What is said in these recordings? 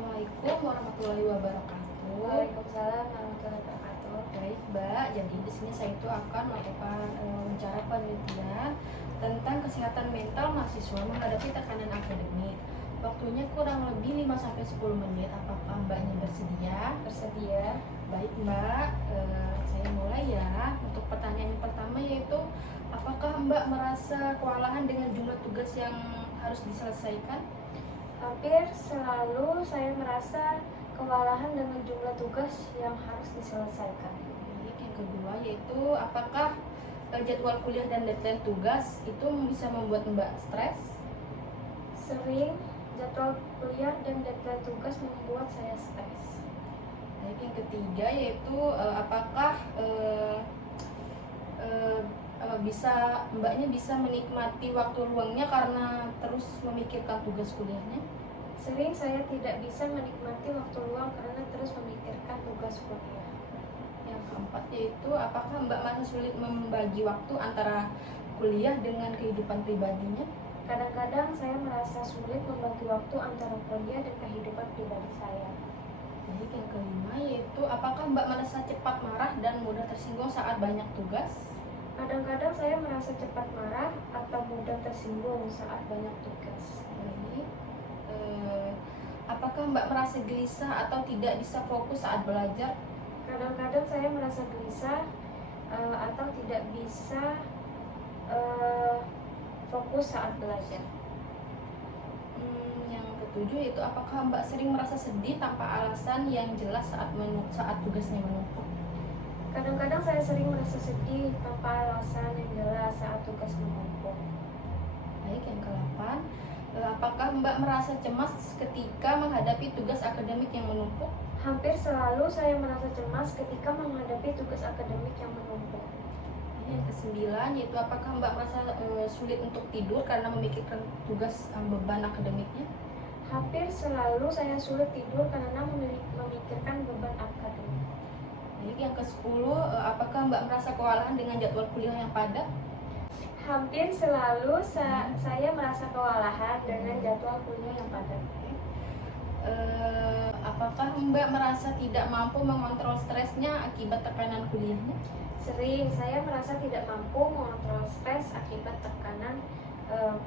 Assalamualaikum warahmatullahi wabarakatuh. Waalaikumsalam warahmatullahi wabarakatuh. Baik, Mbak. Jadi di sini saya itu akan melakukan wawancara penelitian tentang kesehatan mental mahasiswa menghadapi tekanan akademik. Waktunya kurang lebih 5-10 menit. Apakah Mbaknya bersedia? Bersedia? Baik, Mbak. Saya mulai ya. Untuk pertanyaan yang pertama yaitu, apakah Mbak merasa kewalahan dengan jumlah tugas yang harus diselesaikan? Hampir selalu saya merasa kewalahan dengan jumlah tugas yang harus diselesaikan. Baik, yang kedua yaitu, apakah jadwal kuliah dan deadline tugas itu bisa membuat Mbak stres? Sering jadwal kuliah dan deadline tugas membuat saya stres. Baik, yang ketiga yaitu, apakah Mbaknya bisa menikmati waktu luangnya karena terus memikirkan tugas kuliahnya? Sering saya tidak bisa menikmati waktu luang karena terus memikirkan tugas kuliah. Yang keempat yaitu, apakah Mbak masih sulit membagi waktu antara kuliah dengan kehidupan pribadinya? Kadang-kadang saya merasa sulit membagi waktu antara kuliah dan kehidupan pribadi saya. Baik, yang kelima yaitu, apakah Mbak merasa cepat marah dan mudah tersinggung saat banyak tugas? Kadang-kadang saya merasa cepat marah atau mudah tersinggung saat banyak tugas. Baik. Apakah Mbak merasa gelisah atau tidak bisa fokus saat belajar? Kadang-kadang saya merasa gelisah atau tidak bisa fokus saat belajar. Yang ketujuh yaitu, apakah Mbak sering merasa sedih tanpa alasan yang jelas saat tugasnya menumpuk? Kadang-kadang saya sering merasa sedih tanpa alasan yang jelas saat tugas menumpuk. Baik, yang ke-8, apakah Mbak merasa cemas ketika menghadapi tugas akademik yang menumpuk? Hampir selalu saya merasa cemas ketika menghadapi tugas akademik yang menumpuk. Yang ke-9 yaitu, apakah Mbak merasa sulit untuk tidur karena memikirkan tugas beban akademiknya? Hampir selalu saya sulit tidur karena memikirkan beban akademik. Baik, yang ke-10, apakah Mbak merasa kewalahan dengan jadwal kuliah yang padat? Hampir selalu saya merasa kewalahan dengan jadwal kuliah yang padat. Apakah Mbak merasa tidak mampu mengontrol stresnya akibat tekanan kuliahnya? Sering saya merasa tidak mampu mengontrol stres akibat tekanan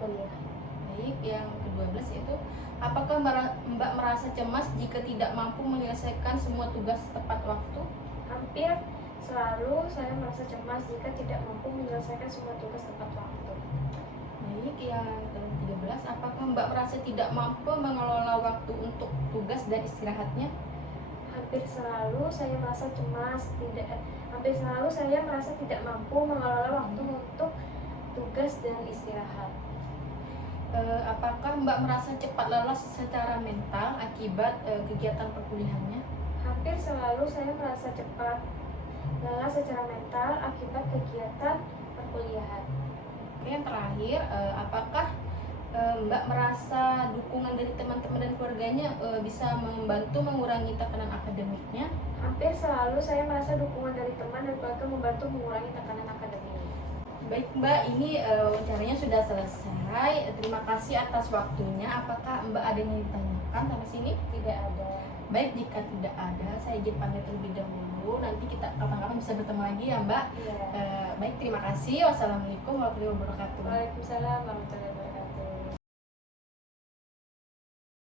kuliah. Baik, yang ke-12 yaitu, apakah Mbak merasa cemas jika tidak mampu menyelesaikan semua tugas tepat waktu? Hampir selalu saya merasa cemas jika tidak mampu menyelesaikan semua tugas tepat waktu. Baik, yang ke-13, apakah Mbak merasa tidak mampu mengelola waktu untuk tugas dan istirahatnya? Hampir selalu saya merasa hampir selalu saya merasa tidak mampu mengelola waktu untuk tugas dan istirahat. Apakah Mbak merasa cepat lelah secara mental akibat kegiatan perkuliahannya? Hampir selalu saya merasa cepat lelah secara mental akibat kegiatan perkuliahan. Oke, yang terakhir, apakah Mbak merasa dukungan dari teman-teman dan keluarganya bisa membantu mengurangi tekanan akademiknya? Hampir selalu saya merasa dukungan dari teman dan keluarga membantu mengurangi tekanan akademik. Baik, Mbak, ini wawancaranya sudah selesai. Terima kasih atas waktunya. Apakah Mbak ada yang ditanyakan sampai sini? Tidak ada. Baik, jika tidak ada, saya izin pamit terlebih dahulu. Nanti kita kapan-kapan bisa bertemu lagi ya, Mbak. Iya. Baik, terima kasih. Wassalamualaikum warahmatullahi wabarakatuh. Waalaikumsalam warahmatullahi wabarakatuh.